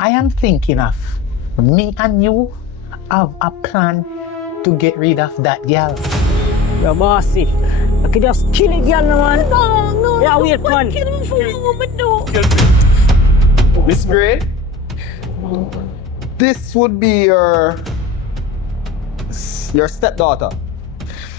I am thinking of me and you have a plan to get rid of that girl. Yo, bossy. I could just kill it, girl, man. No, Yeah, wait, man. kill him for woman, no. Miss Gray, this would be your stepdaughter.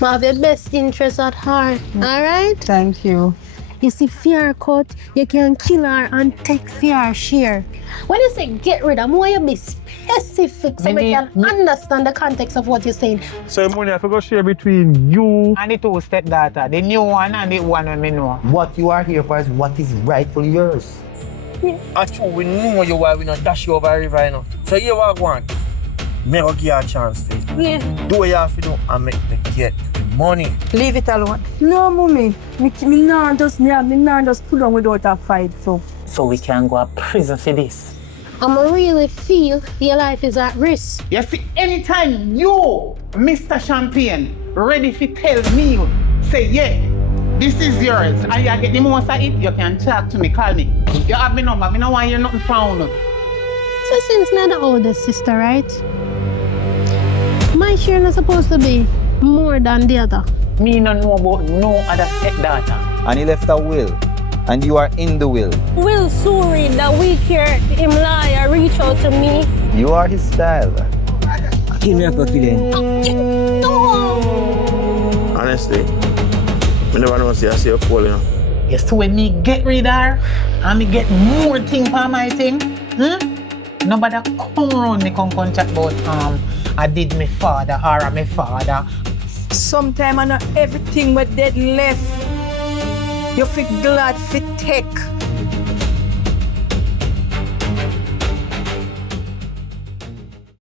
I have your best interest at heart, alright? Thank you. You see, fear cut, you can kill her and take fear share. When you say get rid of, I want you to be specific so we can understand the context of what you're saying. So money I forgot share between you And the two stepdaughter, the new one and the one when me know. What you are here for is what is rightfully yours. Actually, we know you why we not dash you over a river, you know. So you what I want? Me go give you a chance to Yeah. do what you have to do and make me get the money. Leave it alone. No, mommy. Me nah just put down without a fight, so. So we can go to prison for this. I'm really feel your life is at risk. You see, anytime you, Mr. Champagne, ready to tell me, say, yeah, this is yours, and you get the most of it, you can talk to me, call me. You have my number, I don't want you nothing found. So since me the oldest sister, right? My share not supposed to be more than the other. Me no know about no other stepdaughter. And he left a will. And you are in the will. Will Suri, the weaker him liar, reach out to me. You are his style. Kill me up a feeling. Honestly, I never know see I see a call, you know. You see when me get rid of her, and me get more thing for my thing, nobody come around me come chat about I did my father or my father. Sometime I know everything but dead left. You feel glad fit take.